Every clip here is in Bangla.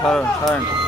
Saran.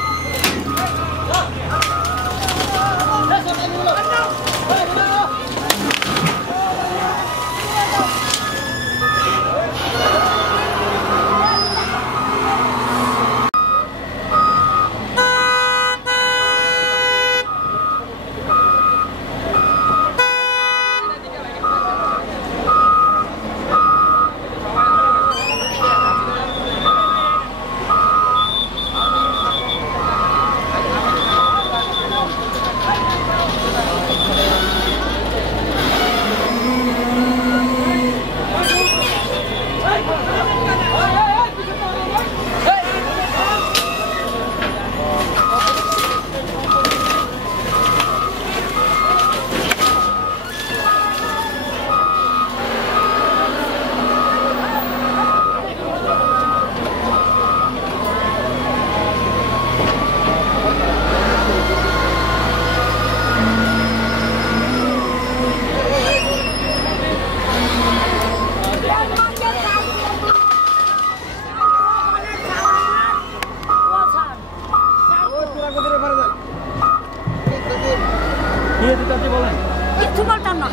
Itu baltan lah.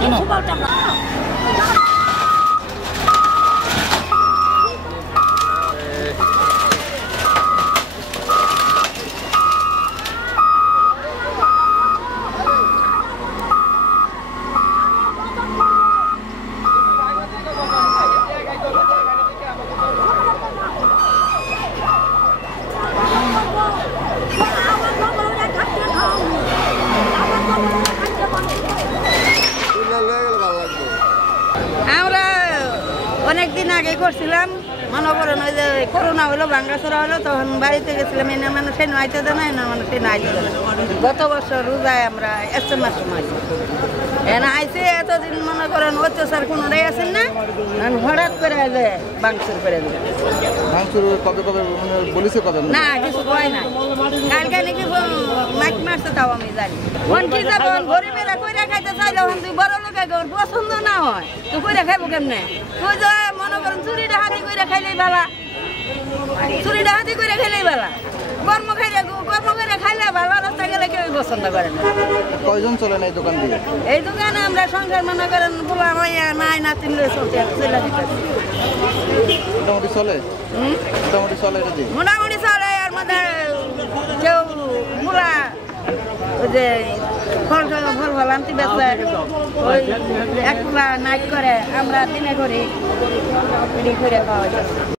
Itu baltan lah. অনেকদিন আগে করছিলাম মনে করেন ওই যে করোনা হলো ভাঙ্গাচোরা হলো তখন বাড়িতে গেছিলাম এনে মানুষে নয়তে দেয় না মানুষে নাই দেয় না গত বছর রোজায় আমরা এস্তেমার সময় এনে আইসে এতদিন মনে করেন অত্যাচার কোনোটাই আছেন না হঠাৎ করে যে ভাঙচুর করে দিল ভাঙচুর কবে বলেছে কবে না কিছু কয় না কালকে নাকি মাইক মারছে তাও আমি জানি কোন কি যাবো গরিবেরা কইরা খাইতে চাইলে তুই বড় লোকে পছন্দ না হয় তো কইরা খাইবো কেমনে তুই যে মনে করেন চুরি ডাহাতি কইরা খাইলেই ভালা চুরি ডাহাতি কইরা খাইলেই ভালা কর্ম করে খাইলে ভালো রাস্তা গেলে কেউ পছন্দ করে না কয়জন চলে না এই দোকান দিয়ে এই দোকানে আমরা সংসার মনে করেন পোলা মাইয়া নাই নাতিন লয়ে চলতে মোটামুটি চলে এটা দিয়ে মোটামুটি চলে আর মধ্যে কেউ পোলা ওই যে ফল আনতে বেচে ওই এক পোলা নাইট করে আমরা দিনে করি খাওয়া